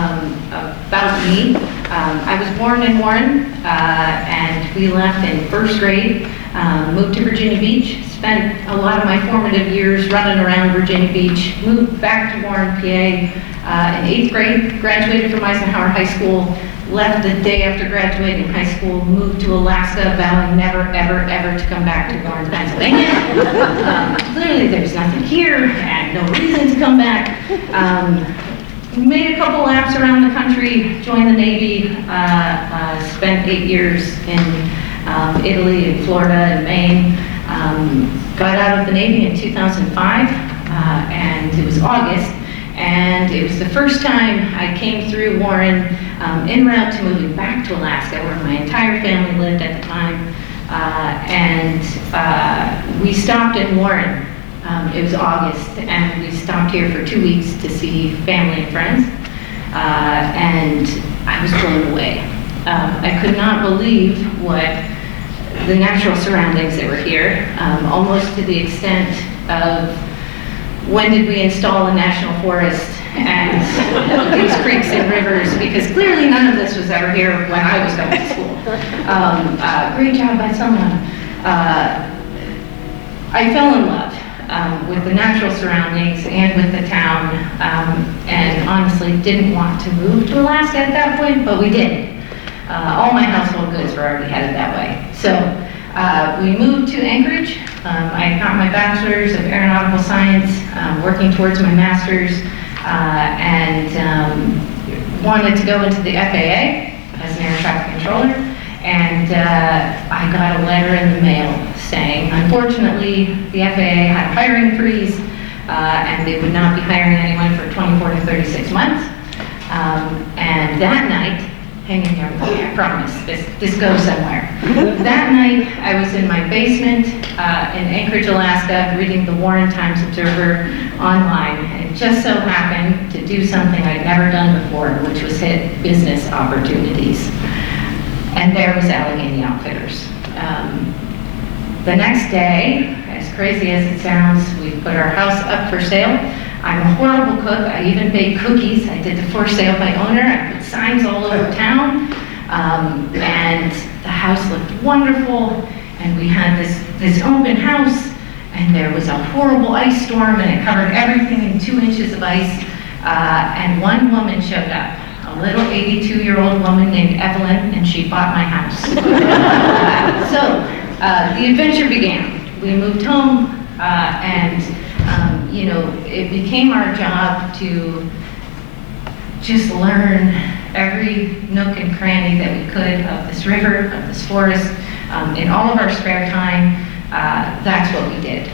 about me. I was born in Warren, and we left in first grade, moved to Virginia Beach, spent a lot of my formative years running around Virginia Beach, moved back to Warren, PA in 8th grade, graduated from Eisenhower High School, left the day after graduating high school, moved to Alaska, vowing never, ever, ever to come back to Warren, Pennsylvania. Clearly there's nothing here, and no reason to come back. Made a couple laps around the country, joined the Navy, spent 8 years in Italy and Florida and Maine. Got out of the Navy in 2005, and it was August, and it was the first time I came through Warren en route to moving back to Alaska, where my entire family lived at the time, and we stopped in Warren. It was August, and we stopped here for 2 weeks to see family and friends, and I was blown away. I could not believe what the natural surroundings that were here, almost to the extent of when did we install a national forest and these creeks and rivers, because clearly none of this was ever here when I was going to school. Great job by someone. I fell in love with the natural surroundings and with the town, and honestly didn't want to move to Alaska at that point, but we did. All my household goods were already headed that way. So we moved to Anchorage. I got my bachelor's of aeronautical science, working towards my master's, and wanted to go into the FAA as an air traffic controller. And I got a letter in the mail saying, unfortunately, the FAA had a hiring freeze, and they would not be hiring anyone for 24 to 36 months. And that night, hang in here with me, I promise, this goes somewhere. That night, I was in my basement in Anchorage, Alaska, reading the Warren Times-Observer online, and just so happened to do something I'd never done before, which was hit business opportunities. And there was Allegheny Outfitters. The next day, as crazy as it sounds, we put our house up for sale. I'm a horrible cook. I even baked cookies. I did the for sale by owner. I put signs all over town. And the house looked wonderful. And we had this open house. And there was a horrible ice storm, and it covered everything in 2 inches of ice. And one woman showed up. A little 82-year-old woman named Evelyn, and she bought my house. So the adventure began. We moved home, and you know, it became our job to just learn every nook and cranny that we could of this river, of this forest. In all of our spare time, that's what we did.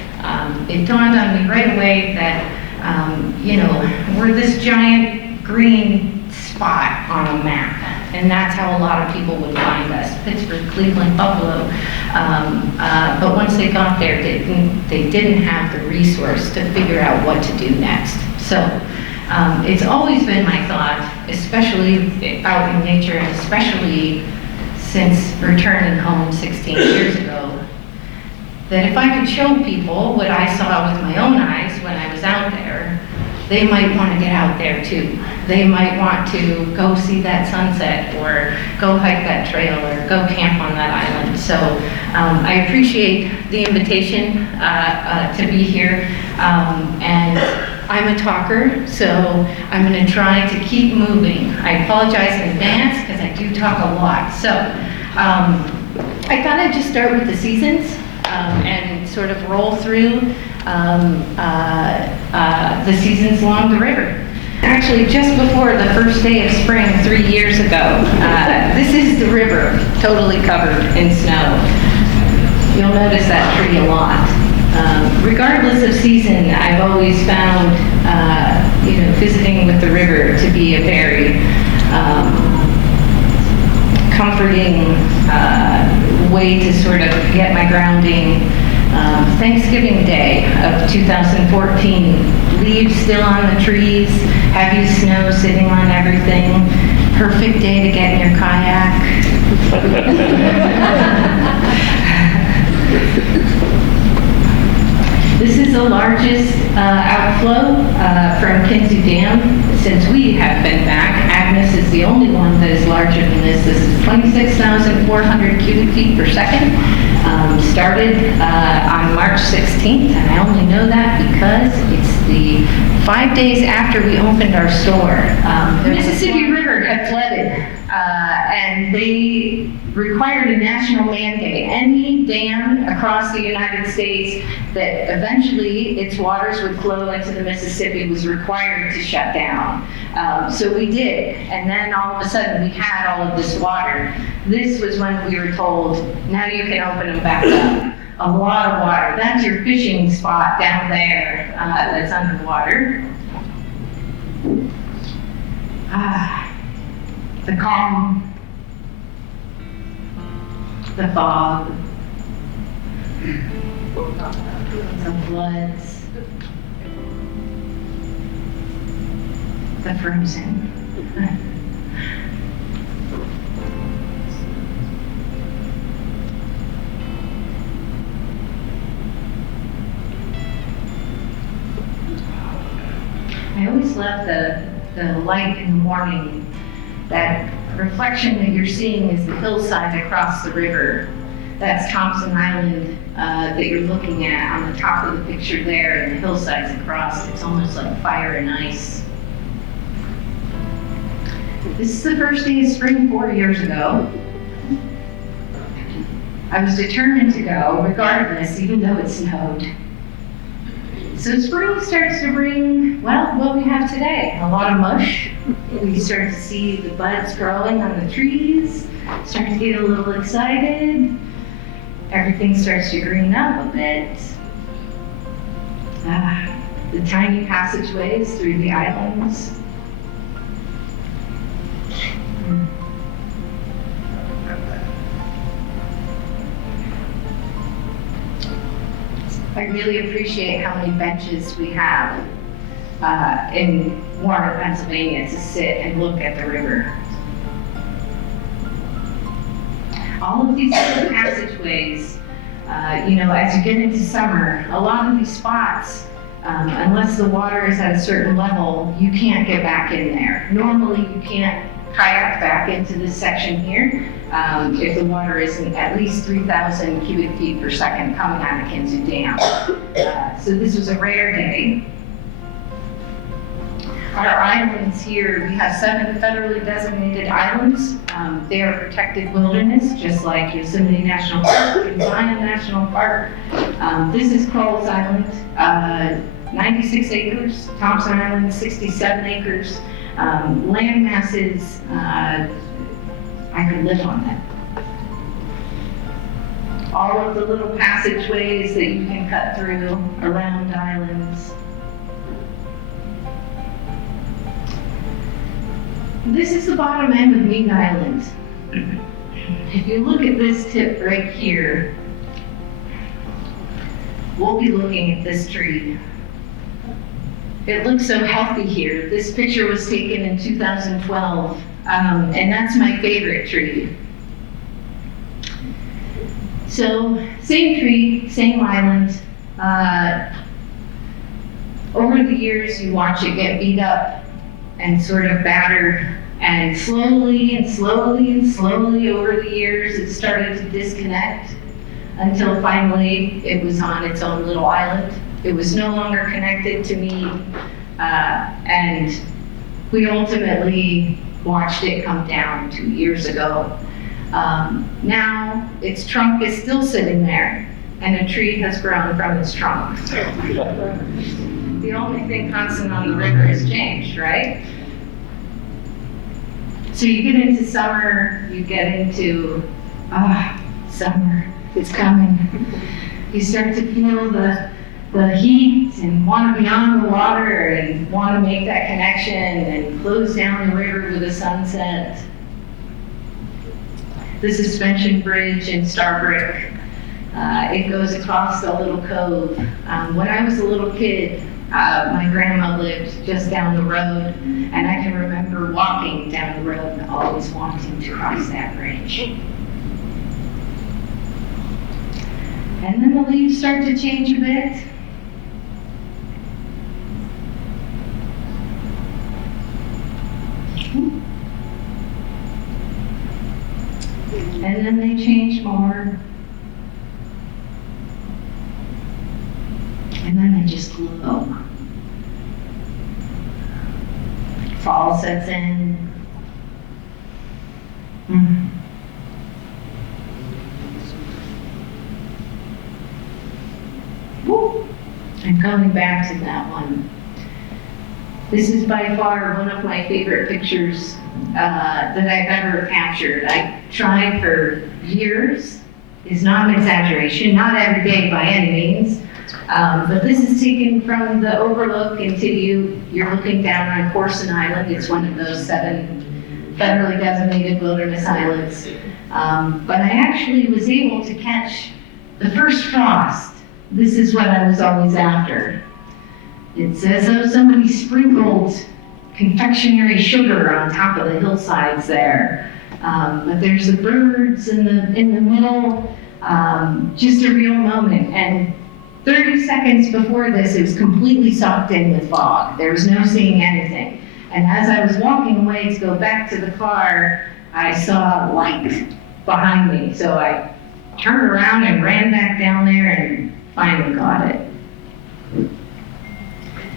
It dawned on me right away that you know, we're this giant green spot on a map, and that's how a lot of people would find us: Pittsburgh, Cleveland, Buffalo. But once they got there, they didn't have the resource to figure out what to do next. So it's always been my thought, especially out in nature, and especially since returning home 16 years ago, that if I could show people what I saw with my own eyes when I was out there, they might want to get out there too. They might want to go see that sunset, or go hike that trail, or go camp on that island. So I appreciate the invitation to be here. And I'm a talker, so I'm going to try to keep moving. I apologize in advance because I do talk a lot. So I thought I'd just start with the seasons and sort of roll through the seasons along the river. Actually, just before the first day of spring 3 years ago, this is the river, totally covered in snow. You'll notice that tree a lot. Regardless of season, I've always found, you know, visiting with the river to be a very comforting way to sort of get my grounding. Thanksgiving Day of 2014, leaves still on the trees, heavy snow sitting on everything, perfect day to get in your kayak. This is the largest outflow from Kinzig Dam since we have been back. the only one that is larger than this. This is 26,400 cubic feet per second. Started on March 16th, and I only know that because it's the 5 days after we opened our store. The Mississippi River had flooded, and they required a national mandate. Any dam across the United States that eventually its waters would flow into the Mississippi was required to shut down. So we did, and then all of a sudden we had all of this water. This was when we were told, now you can open them back up. A lot of water. That's your fishing spot down there that's underwater. The calm, the fog, the floods, the frozen. I always love the light in the morning. That reflection that you're seeing is the hillside across the river. That's Thompson Island that you're looking at on the top of the picture there, and the hillsides across. It's almost like fire and ice. This is the first day of spring 4 years ago. I was determined to go regardless, even though it snowed. So spring starts to bring, well, what we have today, a lot of mush. We start to see the buds growing on the trees, start to get a little excited. Everything starts to green up a bit. The tiny passageways through the islands. I really appreciate how many benches we have in Warren, Pennsylvania to sit and look at the river. All of these little passageways, as you get into summer, a lot of these spots, unless the water is at a certain level, you can't get back in there. Normally, you can't kayak back into this section here if the water isn't at least 3,000 cubic feet per second coming out of Kinzu Dam. So this was a rare day. Our islands here, we have 7 federally designated islands. They are protected wilderness, just like Yosemite National Park and Zion National Park. This is Crowell's Island, 96 acres. Thompson Island, 67 acres. Land masses, I could live on that. All of the little passageways that you can cut through around islands. This is the bottom end of Mead Island. If you look at this tip right here, we'll be looking at this tree. It looks so healthy here. This picture was taken in 2012, and that's my favorite tree. So, same tree, same island. Over the years, you watch it get beat up and sort of battered, and slowly and slowly and slowly over the years, it started to disconnect until finally it was on its own little island. It was no longer connected to me, and we ultimately watched it come down 2 years ago. Now, its trunk is still sitting there, and a tree has grown from its trunk. The only thing constant on the river has changed, right? So you get into summer, you get into, summer, it's coming. You start to feel the heat and want to be on the water and want to make that connection and close down the river with a sunset. The suspension bridge in Starbrick, it goes across a little cove. When I was a little kid, my grandma lived just down the road, and I can remember walking down the road and always wanting to cross that bridge. And then the leaves start to change a bit. And then they change more. And then they just glow. Fall sets in. Woo. I'm going back to that one. This is by far one of my favorite pictures that I've ever captured. I tried for years, is not an exaggeration, not every day by any means, but this is taken from the overlook into you're looking down on Corson Island. It's one of those 7 federally designated wilderness islands. But I actually was able to catch the first frost. This is what I was always after. It's as though somebody sprinkled confectionery sugar on top of the hillsides there. But there's the birds in the middle, just a real moment. And 30 seconds before this, it was completely socked in with fog. There was no seeing anything. And as I was walking away to go back to the car, I saw light behind me. So I turned around and ran back down there and finally got it.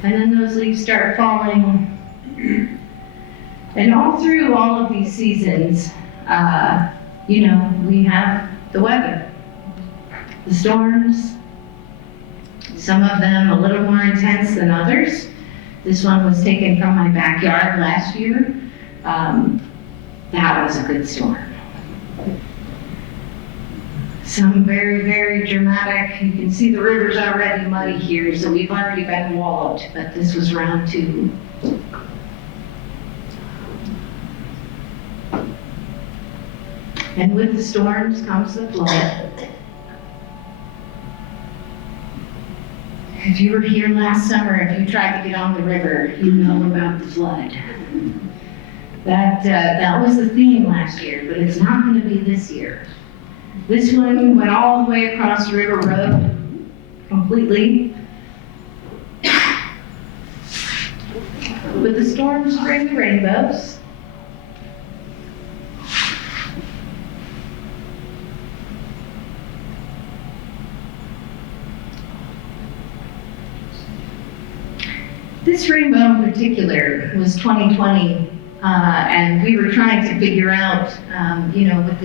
And then those leaves start falling. And all through all of these seasons, we have the weather, the storms, some of them a little more intense than others. This one was taken from my backyard last year. That was a good storm. Some very, very dramatic. You can see the river's already muddy here, so we've already been walloped, but this was round 2. And with the storms comes the flood. If you were here last summer, if you tried to get on the river, you know about the flood. That was the theme last year, but it's not going to be this year. This one went all the way across River Road, completely. But the storms bring the rainbows. This rainbow in particular was 2020, and we were trying to figure out, with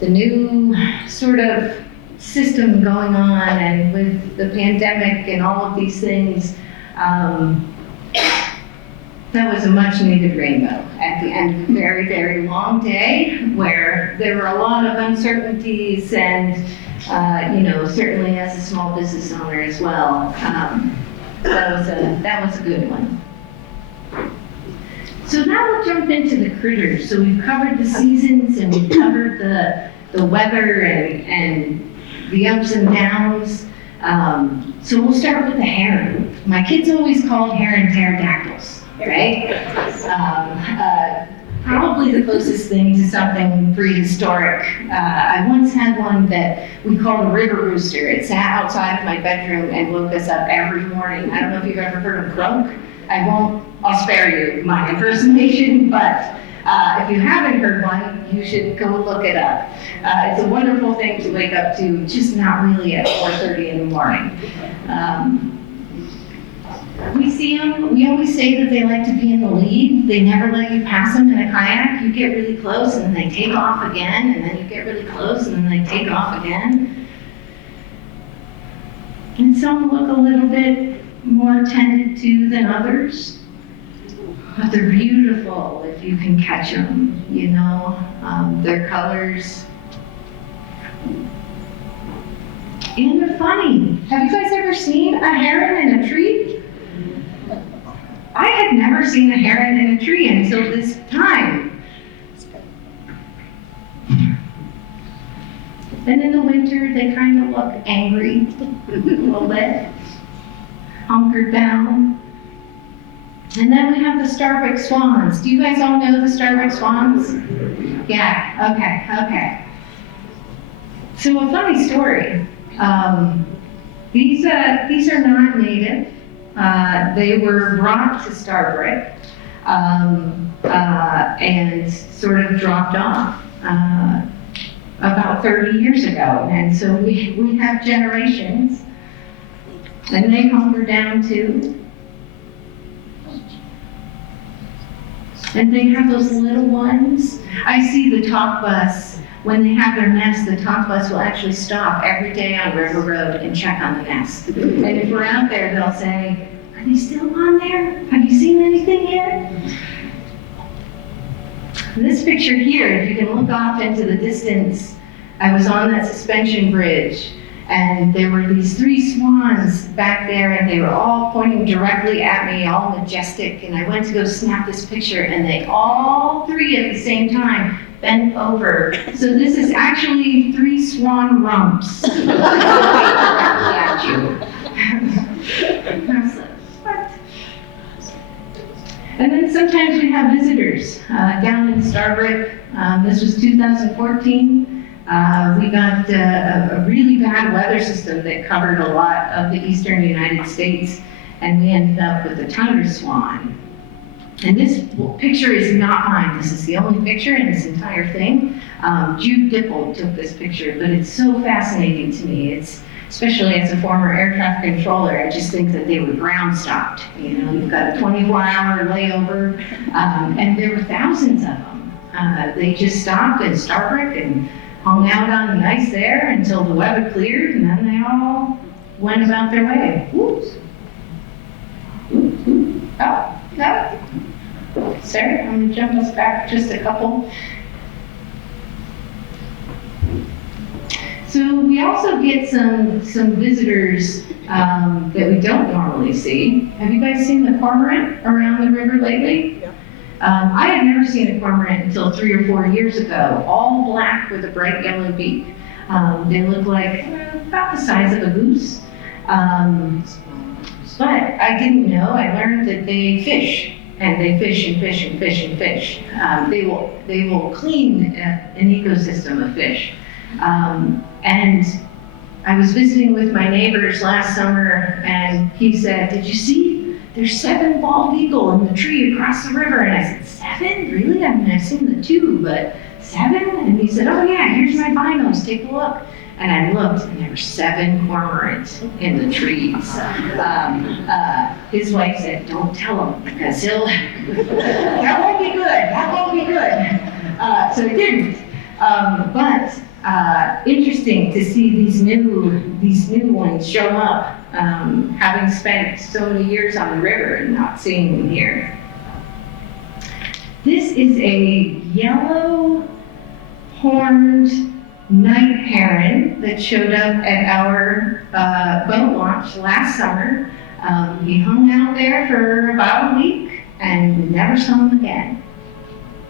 the new sort of system going on, and with the pandemic and all of these things, that was a much needed rainbow at the end of a very, very long day where there were a lot of uncertainties and, certainly as a small business owner as well. That was a good one. So now we'll jump into the critters. So we've covered the seasons and we've covered the weather and the ups and downs. So we'll start with the heron. My kids always called heron pterodactyls, right? Probably the closest thing to something prehistoric. I once had one that we called a river rooster. It sat outside of my bedroom and woke us up every morning. I don't know if you've ever heard of croak. I'll spare you my impersonation, but if you haven't heard one, you should go look it up. It's a wonderful thing to wake up to, just not really at 4:30 in the morning. We see them, we always say that they like to be in the lead. They never let you pass them in a kayak. You get really close and then they take off again, and then you get really close and then they take off again. And some look a little bit more tended to than others, but they're beautiful if you can catch them, their colors. And they're funny. Have you guys ever seen a heron in a tree? I had never seen a heron in a tree until this time. And in the winter, they kind of look angry a little bit, hunkered down. And then we have the starbuck swans. Do you guys all know the starbuck swans? Yeah, okay. So a funny story. These are not native. They were brought to Starbreak and sort of dropped off. about 30 years ago. And so we have generations, and they hunker down too. And they have those little ones. I see the talk bus, when they have their nest, the talk bus will actually stop every day on River Road and check on the nest. And if we're out there, they'll say, "Are they still on there? Have you seen anything yet?" This picture here, if you can look off into the distance, I was on that suspension bridge, and there were these 3 swans back there, and they were all pointing directly at me, all majestic, and I went to go snap this picture, and they all 3 at the same time bent over. So this is actually 3 swan rumps. At you. I was like, what? And then sometimes we have visitors down in Starbrook. This was 2014. We got a really bad weather system that covered a lot of the eastern United States, and we ended up with a tundra swan. And this picture is not mine. This is the only picture in this entire thing. Jude Dipple took this picture, but it's so fascinating to me. It's, especially as a former air traffic controller, I just think that they were ground stopped. You know, you've got a 24-hour layover, and there were thousands of them. They just stopped in Starbrook and hung out on the ice there until the weather cleared, and then they all went about their way. Whoops. Whoop, whoop. Oh, no. Sarah, I'm gonna jump us back just a couple. So we also get some visitors that we don't normally see. Have you guys seen the cormorant around the river lately? Yeah. I had never seen a cormorant until 3 or 4 years ago, all black with a bright yellow beak. They look like about the size of a goose. But I didn't know, I learned that they fish, and they fish and fish and fish and fish. They will clean an ecosystem of fish. And I was visiting with my neighbors last summer, and he said, "Did you see? There's 7 bald eagle in the tree across the river." And I said, 7? Really? I mean, I've seen the 2, but 7? And he said, "Oh yeah, here's my binos, take a look." And I looked, and there were 7 cormorants in the trees. His wife said, "Don't tell him, because he'll, that won't be good, that won't be good." So I didn't. But interesting to see these new ones show up, having spent so many years on the river and not seeing them here. This is a yellow horned night heron that showed up at our boat launch last summer. He hung out there for about a week and we never saw him again.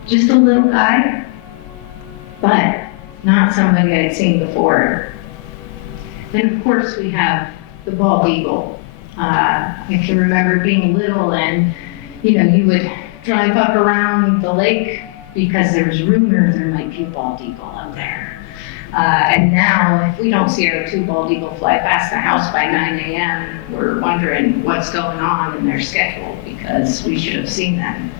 Just a little guy, but not somebody I'd seen before. Then of course we have the bald eagle. I can remember being little and you would drive up around the lake because there was rumors there might be a bald eagle up there. And now, if we don't see our 2 bald eagle fly past the house by 9 a.m., we're wondering what's going on in their schedule because we should have seen them.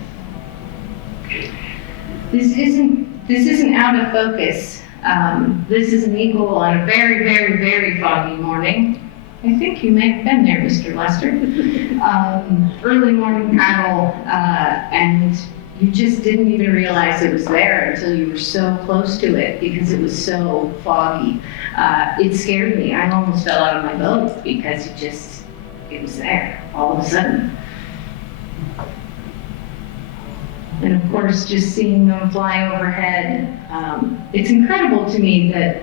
This isn't out of focus. This is an eagle on a very, very, very foggy morning. I think you may have been there, Mr. Lester. Early morning paddle, and you just didn't even realize it was there until you were so close to it because it was so foggy. It scared me. I almost fell out of my boat because it was there all of a sudden. And of course, just seeing them fly overhead, it's incredible to me that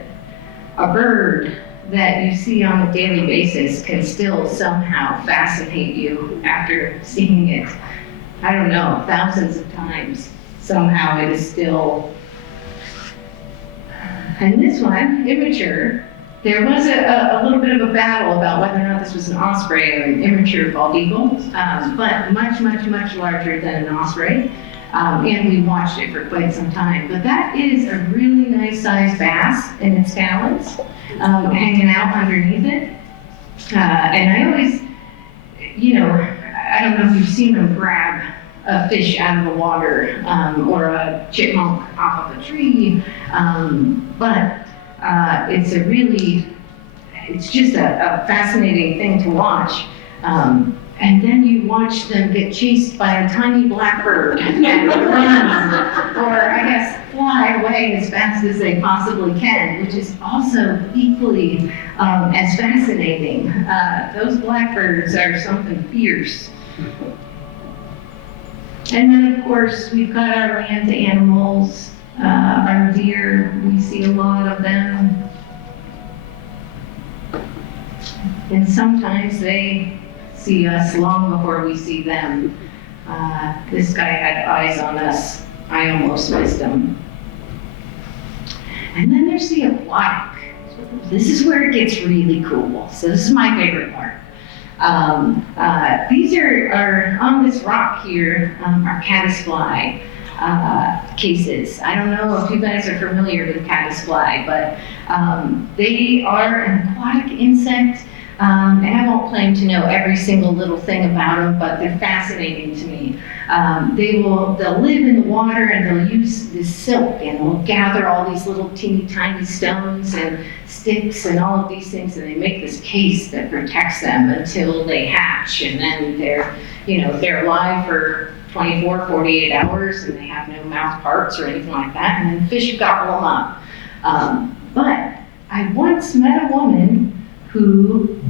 a bird that you see on a daily basis can still somehow fascinate you after seeing it, I don't know, thousands of times. Somehow it is still. And this one, immature, there was a little bit of a battle about whether or not this was an osprey or an immature bald eagle, but much, much, much larger than an osprey. And we watched it for quite some time. But that is a really nice sized bass in its talons, hanging out underneath it. And I always, I don't know if you've seen them grab a fish out of the water or a chipmunk off of a tree. But it's just a fascinating thing to watch. And then you watch them get chased by a tiny blackbird and run, or I guess fly away as fast as they possibly can, which is also equally as fascinating. Those blackbirds are something fierce. And then of course, we've got our land animals, our deer, we see a lot of them. And sometimes they see us long before we see them. This guy had eyes on us. I almost missed him. And then there's the aquatic. This is where it gets really cool. So this is my favorite part. These are on this rock here, are caddisfly cases. I don't know if you guys are familiar with caddisfly, but they are an aquatic insect. And I won't claim to know every single little thing about them, but they're fascinating to me. They'll live in the water and they'll use this silk and they'll gather all these little teeny tiny stones and sticks and all of these things, and they make this case that protects them until they hatch, and then they're alive for 24, 48 hours and they have no mouth parts or anything like that, and then fish gobble them up. But I once met a woman who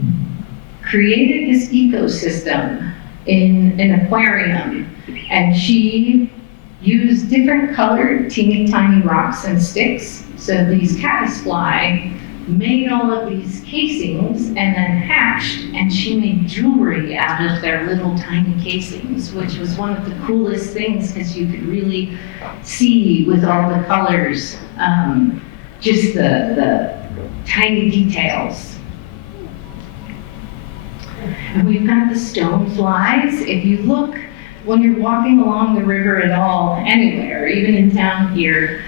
created this ecosystem in an aquarium, and she used different colored teeny tiny rocks and sticks. So these caddisfly made all of these casings and then hatched, and she made jewelry out of their little tiny casings, which was one of the coolest things because you could really see with all the colors, just the tiny details. And we've got the stoneflies. If you look, when you're walking along the river at all, anywhere, even in town here,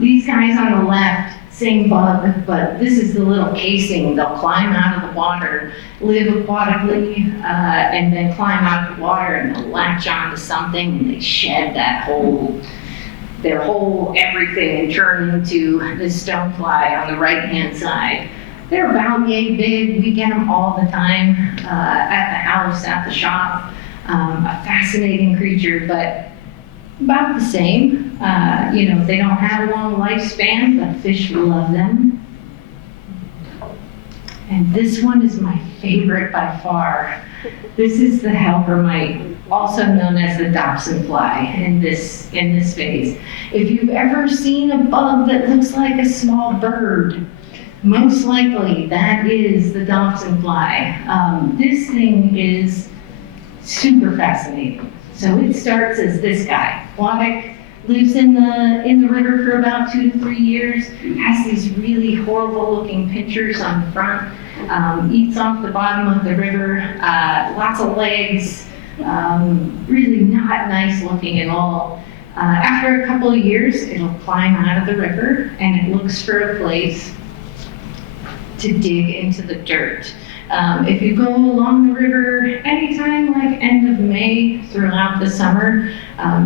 these guys on the left, same bug, but this is the little casing. They'll climb out of the water, live aquatically, and then climb out of the water and they'll latch onto something and they shed their whole everything and turn into this stonefly on the right-hand side. They're about yay big. We get them all the time at the house, at the shop. A fascinating creature, but about the same. They don't have a long lifespan, but fish will love them. And this one is my favorite by far. This is the helper mite, also known as the Dobson fly in this phase. If you've ever seen a bug that looks like a small bird, most likely that is the Dobson fly. This thing is super fascinating. So it starts as this guy, aquatic, lives in the river for about 2 to 3 years, has these really horrible looking pinchers on the front, eats off the bottom of the river, lots of legs, really not nice looking at all. After a couple of years, it'll climb out of the river and it looks for a place to dig into the dirt. If you go along the river anytime like end of May throughout the summer,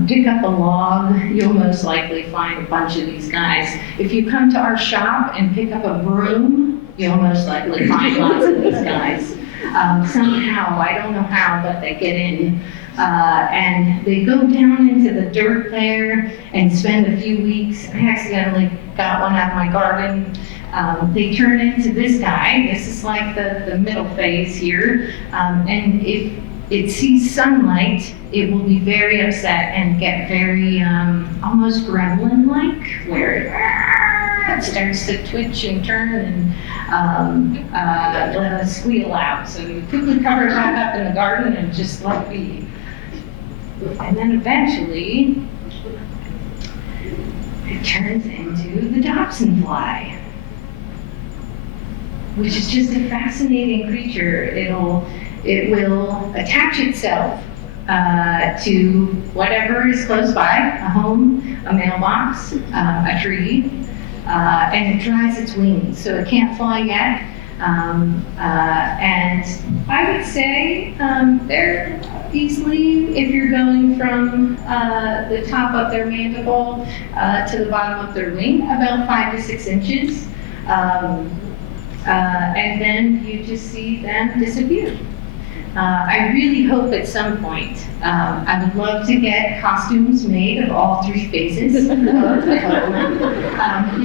pick up a log, you'll most likely find a bunch of these guys. If you come to our shop and pick up a broom, you'll most likely find lots of these guys. Somehow, I don't know how, but they get in. And they go down into the dirt there and spend a few weeks. I accidentally got one out of my garden. They turn into this guy. This is like the middle phase here. And if it sees sunlight, it will be very upset and get very almost gremlin-like, where it starts to twitch and turn and let us squeal out. So you quickly cover it back up in the garden and just let it be. And then eventually, it turns into the Dobson fly, which is just a fascinating creature. It will attach itself to whatever is close by, a home, a mailbox, a tree, and it dries its wings. So it can't fly yet, And I would say they're easily, if you're going from the top of their mandible to the bottom of their wing, about 5 to 6 inches. And then you just see them disappear. I really hope at some point, I would love to get costumes made of all 3 phases. You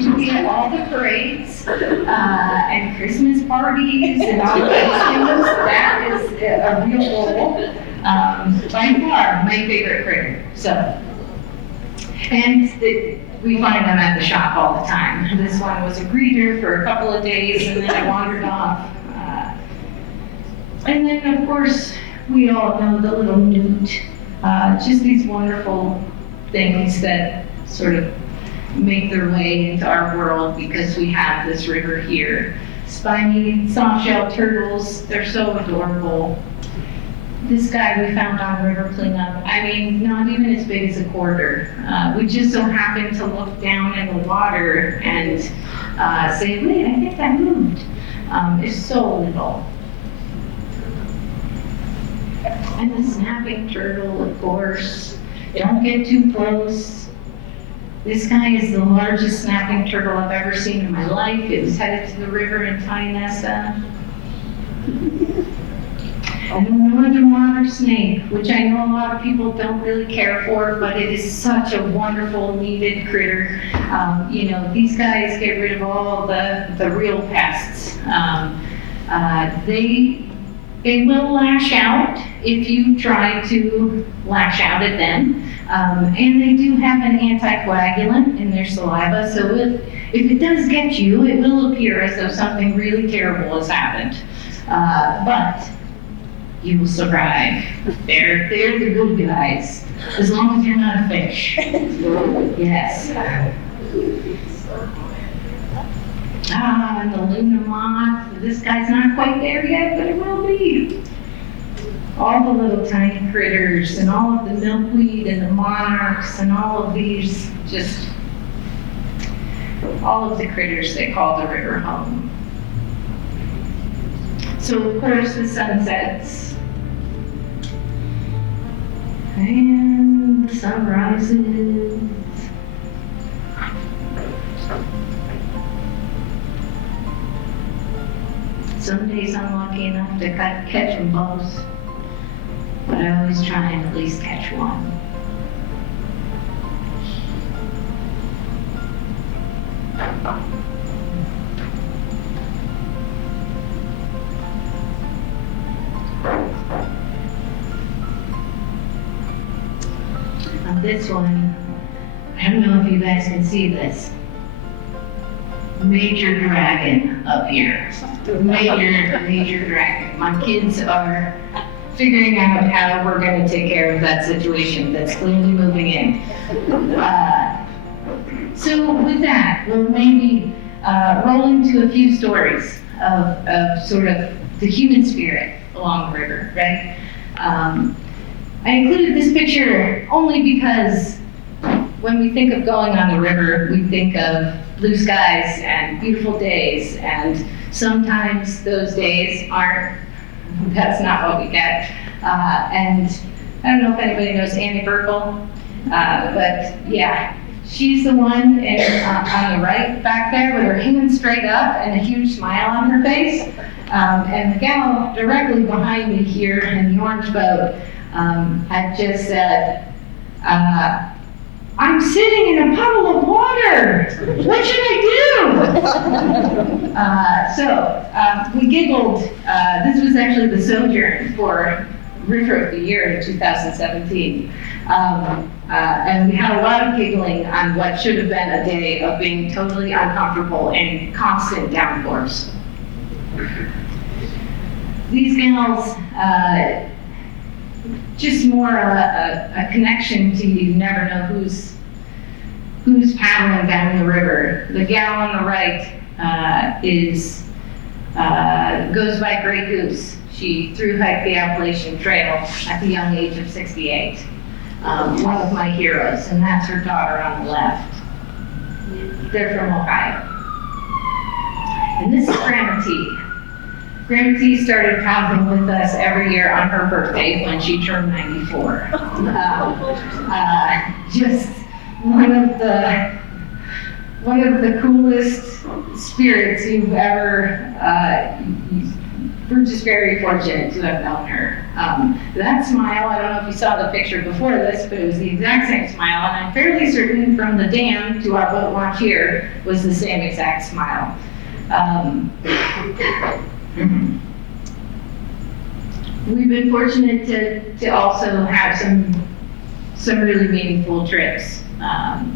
can be at all the parades and Christmas parties and all those things. That is a real goal. By far, my favorite critter. So, and we find them at the shop all the time. This one was a breeder for a couple of days and then I wandered off. And then, of course, we all know the little newt. Just these wonderful things that sort of make their way into our world because we have this river here. Spiny soft-shell turtles, they're so adorable. This guy we found on River Clean-up, I mean, not even as big as a quarter. We just so happened to look down in the water and say, wait, I think that moved. It's so little. And the snapping turtle, of course. Don't get too close. This guy is the largest snapping turtle I've ever seen in my life. It was headed to the river in Tynessa. And the northern water snake, which I know a lot of people don't really care for, but it is such a wonderful, needed critter. You know, these guys get rid of all the real pests. They will lash out if you try to lash out at them. And they do have an anticoagulant in their saliva, so if it does get you, it will appear as though something really terrible has happened. But you will survive. They're the good guys, as long as you're not a fish. Yes. And the lunar moth. This guy's not quite there yet, but it will be. All the little tiny critters and all of the milkweed and the monarchs and all of these, just all of the critters that call the river home. So of course the sun sets and the sun rises. Some days I'm lucky enough to catch them both, but I always try and at least catch one. Now this one, I don't know if you guys can see this. Major dragon up here. Major dragon. My kids are figuring out how we're going to take care of that situation that's clearly moving in. So with that, we'll maybe roll into a few stories of sort of the human spirit along the river, right? I included this picture only because when we think of going on the river, we think of blue skies and beautiful days, and sometimes those days that's not what we get. And I don't know if anybody knows Annie Burkle, but yeah, she's the one on the right back there with her hands straight up and a huge smile on her face. And the gal directly behind me here in the orange boat had just said, I'm sitting in a puddle of water. What should I do? We giggled. This was actually the sojourn for River of the Year in 2017. And we had a lot of giggling on what should have been a day of being totally uncomfortable and constant downpours. These gals, just more a connection to you never know who's paddling down the river. The gal on the right goes by Grey Goose. She thru-hiked the Appalachian Trail at the young age of 68. One of my heroes, and that's her daughter on the left. They're from Ohio. And this is Serenity. Grandma T started traveling with us every year on her birthday when she turned 94. Just one of the coolest spirits you've ever, we're just very fortunate to have known her. That smile, I don't know if you saw the picture before this, but it was the exact same smile, and I'm fairly certain from the dam to our boat launch here was the same exact smile. We've been fortunate to also have some really meaningful trips.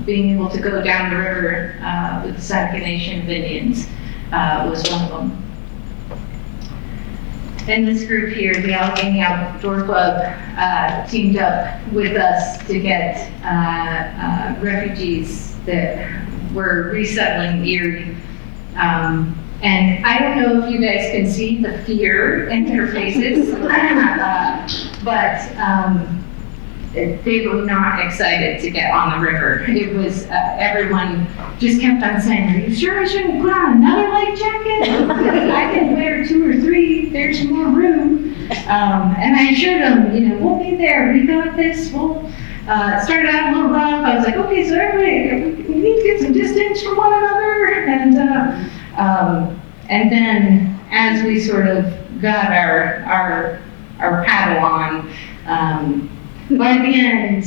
Being able to go down the river with the Seneca Nation of Indians was one of them. And this group here, the Allegheny Outdoor Club, teamed up with us to get refugees that were resettling Erie. And I don't know if you guys can see the fear in their faces, but they were not excited to get on the river. It was, everyone just kept on saying, "Are you sure I shouldn't put on another life jacket? I can wear 2 or 3, there's more room." And I assured them, we'll be there, we got this, we'll, started out a little rough. I was like, okay, so everybody, we need to get some distance from one another. And then as we sort of got our paddle on, by the end,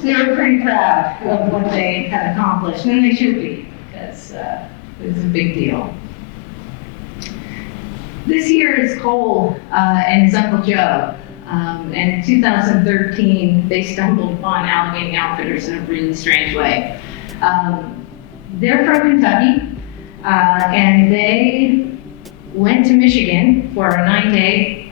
they were pretty proud of what they had accomplished, and they should be, because it was a big deal. This year is Cole and his Uncle Joe, and in 2013, they stumbled upon Allegheny Outfitters in a really strange way. They're from Kentucky, and they went to Michigan for a 9-day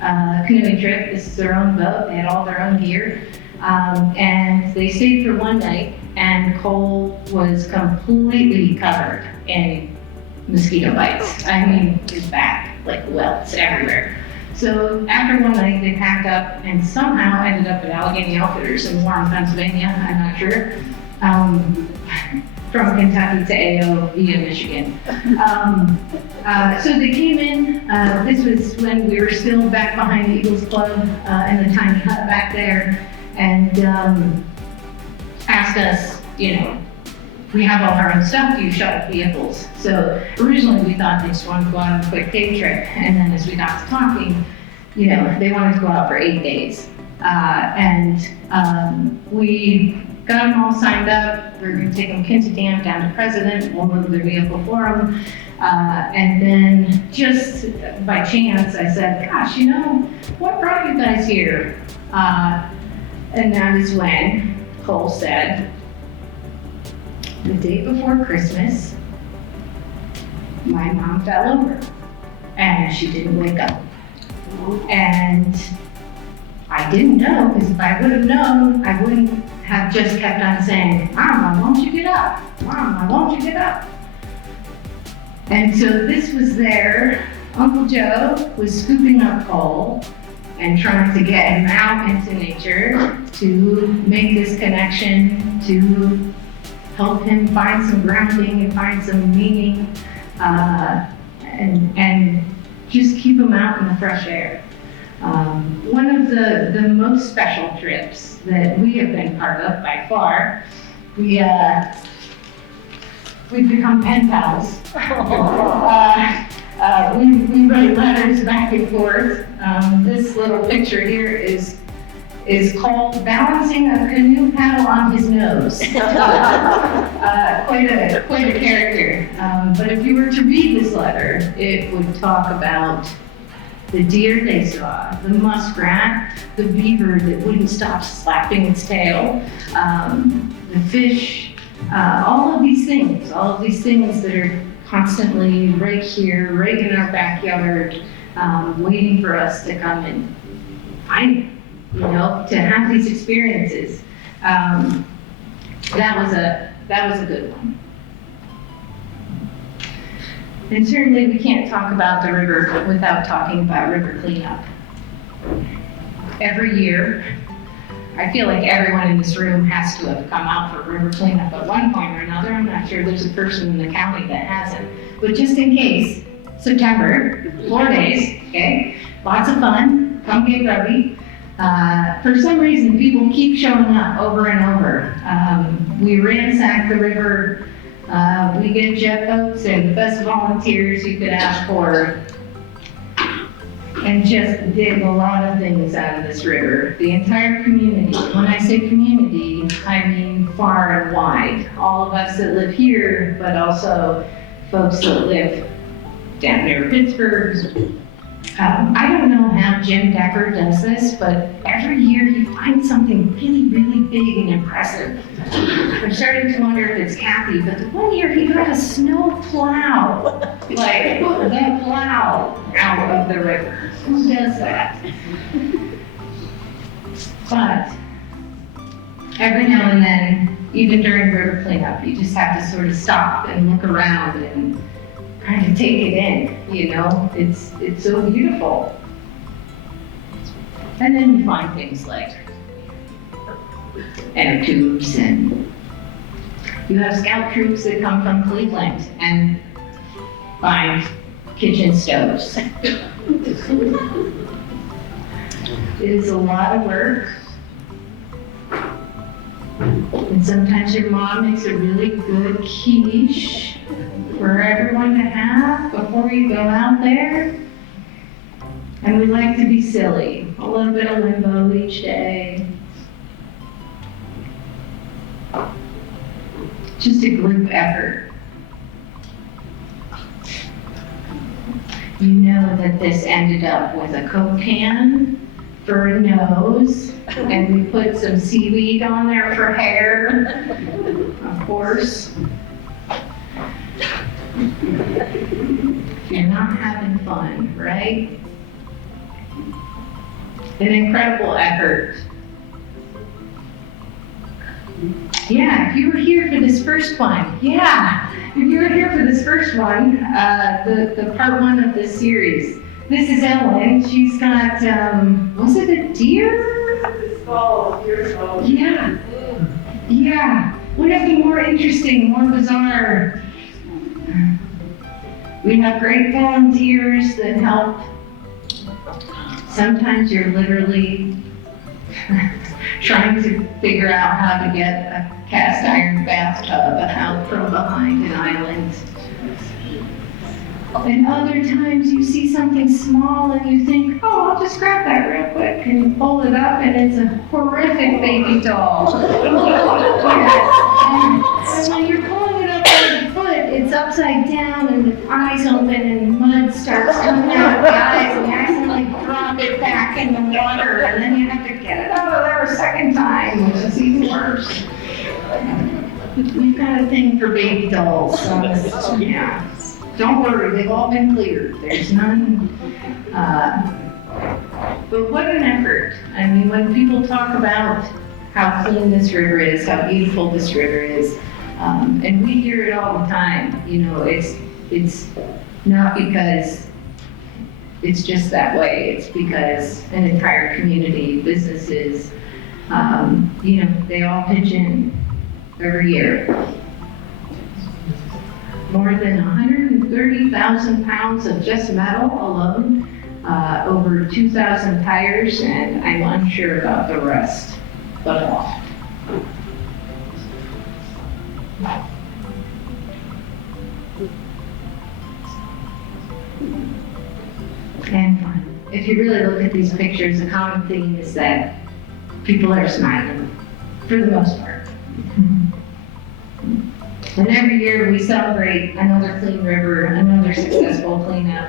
canoeing trip. This is their own boat. They had all their own gear. And they stayed for one night, and Cole was completely covered in mosquito bites. I mean, his back, like welts everywhere. So after one night, they packed up and somehow ended up at Allegheny Outfitters in Warren, Pennsylvania, I'm not sure. From Kentucky to AO via Michigan. So they came in, this was when we were still back behind the Eagles Club in the tiny hut back there, and asked us, we have all our own stuff, do you shuttle vehicles? So originally we thought they just wanted to go on a quick day trip, and then as we got to talking, they wanted to go out for 8 days. We got them all signed up. We're going to take them Kinta Dam down to President. We'll move their vehicle for them. And then just by chance, I said, gosh, what brought you guys here? And that is when Cole said, the day before Christmas, my mom fell over and she didn't wake up. And I didn't know, because if I would have known, I wouldn't have just kept on saying, Mom, why won't you get up? Mom, why won't you get up? And so this was there. Uncle Joe was scooping up Cole and trying to get him out into nature to make this connection, to help him find some grounding and find some meaning, and just keep him out in the fresh air. One of the most special trips that we have been part of by far, we've become pen pals. We write letters back and forth. This little picture here is called Balancing a Canoe Paddle on His Nose. Quite a character. But if you were to read this letter, it would talk about the deer they saw, the muskrat, the beaver that wouldn't stop slapping its tail, the fish, all of these things that are constantly right here, right in our backyard, waiting for us to come and find it, to have these experiences. That was a good one. And certainly we can't talk about the river without talking about river cleanup. Every year, I feel like everyone in this room has to have come out for river cleanup at one point or another. I'm not sure there's a person in the county that hasn't. But just in case, September, 4 days, okay? Lots of fun, come get grubby. For some reason, people keep showing up over and over. We ransack the river, we get jet boats and the best volunteers you could ask for, and just did a lot of things out of this river. The entire community, when I say community, I mean far and wide. All of us that live here, but also folks that live down near Pittsburgh. I don't know how Jim Decker does this, but every year he finds something really, really big and impressive. I'm starting to wonder if it's Kathy, but the one year he got a snow plow, like the plow out of the river. Who does that? But every now and then, even during river cleanup, you just have to sort of stop and look around and kind of take it in, you know? It's so beautiful. And then you find things like inner tubes, and you have scout troops that come from Cleveland and find kitchen stoves. It is a lot of work. And sometimes your mom makes a really good quiche for everyone to have before you go out there. And we like to be silly, a little bit of limbo each day. Just a group effort. You know that this ended up with a Coke can for a nose, and we put some seaweed on there for hair, of course. You're not having fun, right? An incredible effort. Yeah, if you were here for this first one, the part one of this series. This is Ellen. She's got, was it a deer? Yeah. Yeah. Would it be more interesting, more bizarre? We have great volunteers that help. Sometimes you're literally trying to figure out how to get a cast iron bathtub out from behind an island. And other times you see something small and you think, oh, I'll just grab that real quick, and you pull it up and it's a horrific baby doll. Yes. And when you're pulling it up by the foot, it's upside down and the eyes open and mud starts coming out of the eyes, and you accidentally drop it back in the water, and then you have to get it out of there a second time, which is even worse. We've got a thing for baby dolls, so yeah. Don't worry, they've all been cleared. There's none. But what an effort. I mean, when people talk about how clean this river is, how beautiful this river is, and we hear it all the time, you know, it's not because it's just that way. It's because an entire community, businesses, you know, they all pitch in every year. More than 130,000 pounds of just metal alone, over 2,000 tires, and I'm unsure about the rest, but all. And fun. If you really look at these pictures, the common theme is that people are smiling, for the most part. And every year we celebrate another clean river, another successful cleanup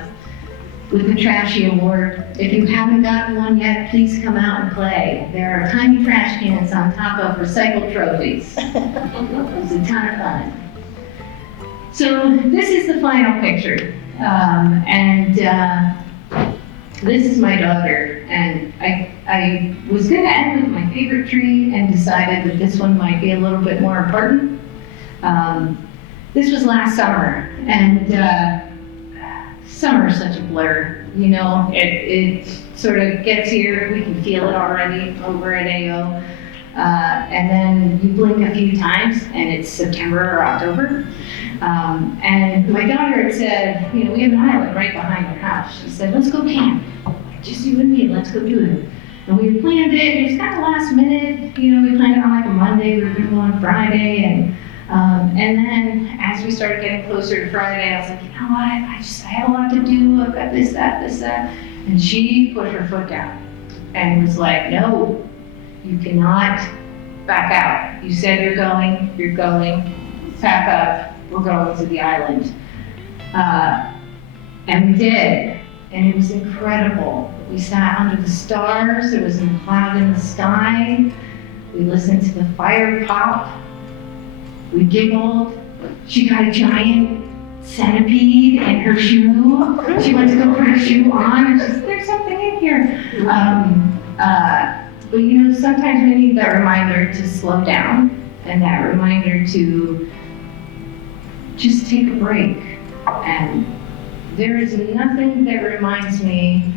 with the Trashy Award. If you haven't gotten one yet, please come out and play. There are tiny trash cans on top of recycled trophies. It's a ton of fun. So this is the final picture. This is my daughter, and I was going to end with my favorite tree and decided that this one might be a little bit more important. This was last summer, and summer is such a blur, you know, it sort of gets here, we can feel it already over at AO. And then you blink a few times and it's September or October. And my daughter had said, you know, we have an island right behind our house. She said, let's go camp. Just you and me, let's go do it. And we had planned it, it was kind of last minute, you know, we planned it on like a Monday, we were gonna go on Friday, and then as we started getting closer to Friday, I was like, you know what, I have a lot to do, I've got this, that. And she put her foot down and was like, no, you cannot back out. You said you're going, pack up, we're going to the island. And we did, and it was incredible. We sat under the stars, there was a cloud in the sky, we listened to the fire pop, we giggled. She got a giant centipede in her shoe. She went to go put her shoe on, and she said, there's something in here. But you know, sometimes we need that reminder to slow down, and that reminder to just take a break. And there is nothing that reminds me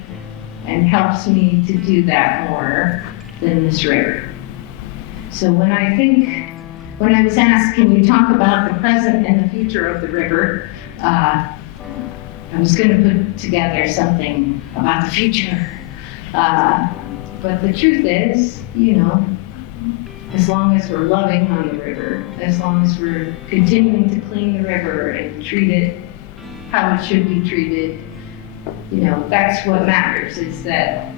and helps me to do that more than this river. So when I was asked, can you talk about the present and the future of the river, I was going to put together something about the future. But the truth is, you know, as long as we're loving on the river, as long as we're continuing to clean the river and treat it how it should be treated, you know, that's what matters, is that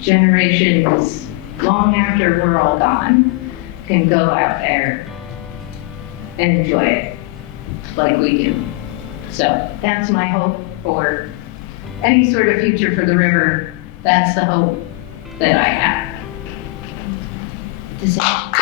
generations long after we're all gone can go out there and enjoy it like we do. So that's my hope for any sort of future for the river. That's the hope that I have. Does that